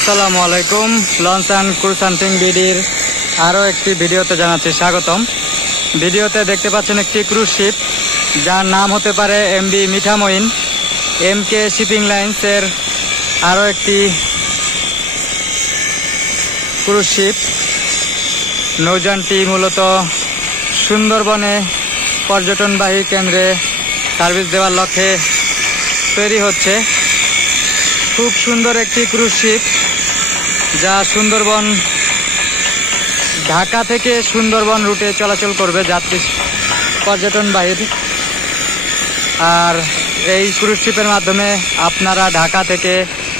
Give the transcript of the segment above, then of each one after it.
আসসালামু আলাইকুম। Launch and cruise হান্টিং বিডির আরও একটি ভিডিওতে জানাচ্ছি স্বাগতম। ভিডিওতে দেখতে পাচ্ছেন একটি ক্রুজ শিপ, যার নাম হতে পারে এমবি মিঠামইন। এমকে শিপিং লাইন্সের আরও একটি ক্রুজ শিপ। নৌযানটি মূলত সুন্দরবনে পর্যটনবাহী কেন্দ্রে সার্ভিস দেওয়ার লক্ষ্যে তৈরি হচ্ছে। খুব সুন্দর একটি ক্রুজ শিপ, যা সুন্দরবন, ঢাকা থেকে সুন্দরবন রুটে চলাচল করবে যাত্রী পর্যটনবাহী। আর এই ক্রুজ শিপের মাধ্যমে আপনারা ঢাকা থেকে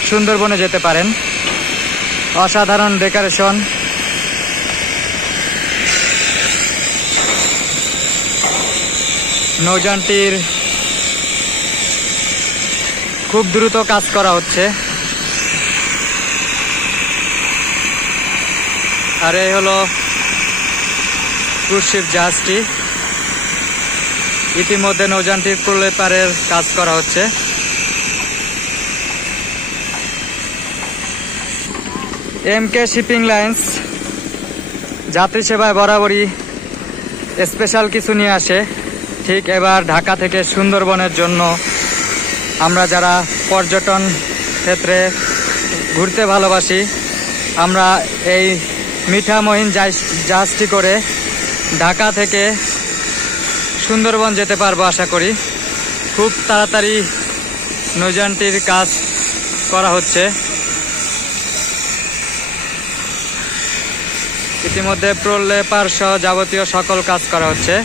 সুন্দরবনে যেতে পারেন। অসাধারণ ডেকোরেশন, নৌযানটির খুব দ্রুত কাজ করা হচ্ছে। আর এই হলো ক্রুজ শিপ জাহাজটি। ইতিমধ্যে নৌযানটির প্রলেপারের কাজ করা হচ্ছে। এমকে শিপিং লাইন্স যাত্রী সেবায় বরাবরই স্পেশাল কিছু নিয়ে আসে। ঠিক এবার ঢাকা থেকে সুন্দরবনের জন্য আমরা যারা পর্যটন ক্ষেত্রে ঘুরতে ভালোবাসি, আমরা এই মিঠামইন জাহাজটি করে ঢাকা থেকে সুন্দরবন যেতে পারবো আশা করি। খুব তাড়াতাড়ি নৌযানটির কাজ করা হচ্ছে। ইতিমধ্যে প্রলেপার সহ যাবতীয় সকল কাজ করা হচ্ছে।